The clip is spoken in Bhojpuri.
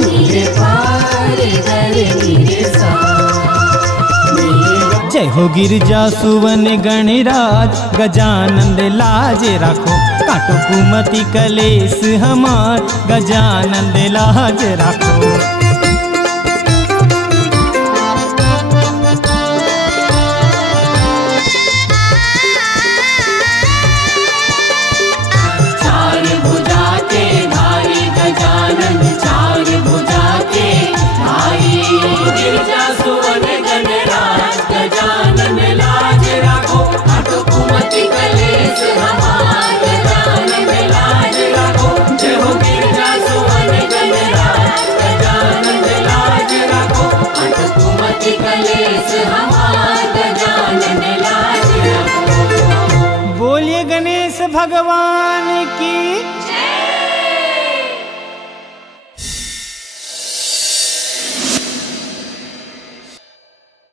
नीरे पार गरे नीरे सा। जय हो गिरजा सुवन गणराज गजानंद लाज राखो, काटो कुमति कलेश हमार गजानंद लाज राखो। चार भुजा के धारी गजानन चार भुजा के धारी, गिरजा सुवन गणराज गजानन लाज राखो, काटो कुमति कलेश हमार गजानन लाज राखो। जय हो गिरजा सुवन गणराज गजानन लाज राखो, काटो कुमति कलेश हमार गजानन लाज राखो। बोलिए गणेश भगवान की